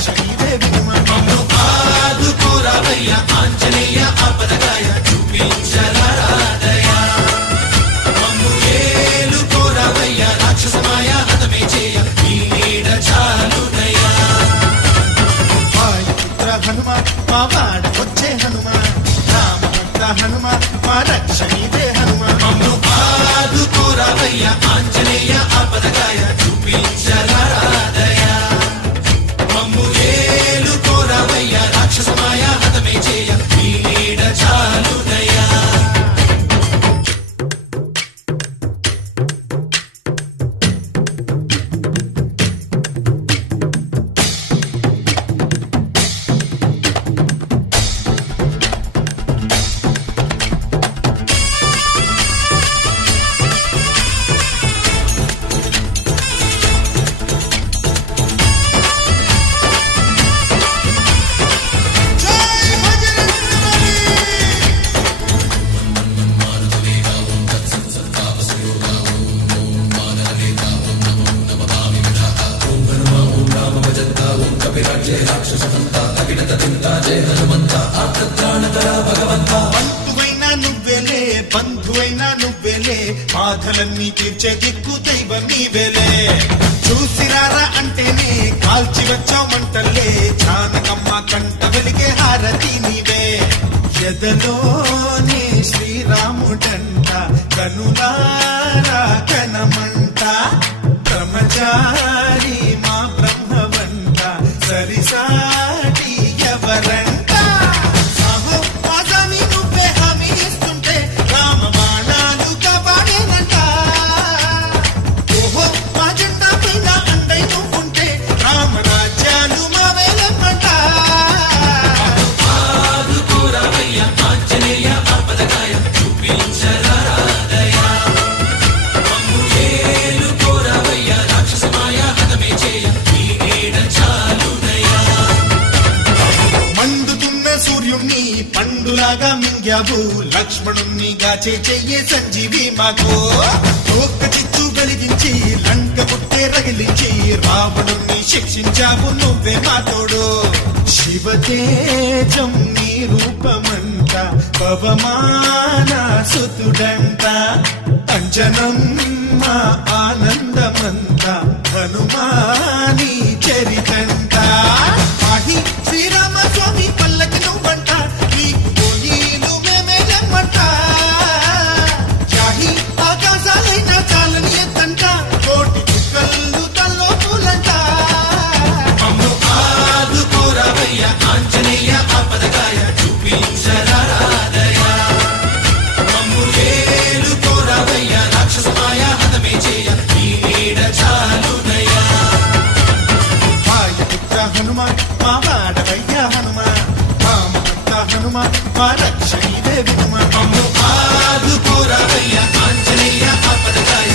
రక్షణీదే వినుమ మమ్ము ఆదుకోరావయ్య ఆంజనేయ ఆపదగాయ చూపించరాదయ మమ్ము ఏలుకోరావయ్య రాక్షసమాయ హతమే చేయ ఈ నీడ చాలుదయా వాయుపుత్ర హనుమ మా వాడ వచ్చే హనుమ రామభక్త హనుమ మా రక్షణీదే హనుమ మమ్ము ఆదుకోరావయ్య ఆంజనేయ ఆపదగాయ చూపించరాదయ మమ్ము ఏలుకోరావయ్య రాక్షసమాయ హతమే చేయ ఈ నీడ చాలుదయా బంధువైనా నువ్వేలే బంధువైనా నువ్వేలే బాధలన్నీ తీర్చే దిక్కు దైవం నీవేలే చూసిరారా అంటేనే కాల్చి వచ్చామంటలే జానకమ్మ కంట వెలిగే హారతి నీవే ఎదలోనే శ్రీరాముడంట కనులారా కనమంట బ్రహ్మచారి మా బ్రహ్మవంట సరిసాటి ఎవరంట పండులాగా మింగావు లక్ష్మణుణ్ణి గాచే చెయ్యే సంజీవి మాకు ఒక్క చిచ్చు వెలిగించి లంక పుట్టే రగిలించి రావణుణ్ణి శిక్షించావు నువ్వే మాతోడు శివతేజం నీ రూపమంట పవమాన సుతుడంట అంజనం మా ఆనందమంత హనుమాని చరితంట ఆహి శ్రీరామ స్వామి పల్లకి నువ్వంట నీకు పోయిలు మేమేలమ్మంట జాహి ఆకాశాలైనా చాలని ఎత్తంట కోటి చుక్కలు తల్లో పూలంట మమ్ము ఆదుకోరావయ్య ఆంజనేయ ఆపదగాయ చూపించరాదయ మమ్ము ఏలుకోరావయ్య రాక్షసమాయ హతమే చేయ ఈ నీడ చాలుదయా వాయుపుత్ర హనుమ మా వాడవయ్య హనుమ రామభక్త హనుమ మా రక్షణీదే వినుమ మమ్ము ఆదుకోరావయ్య ఆంజనేయ ఆపదగాయ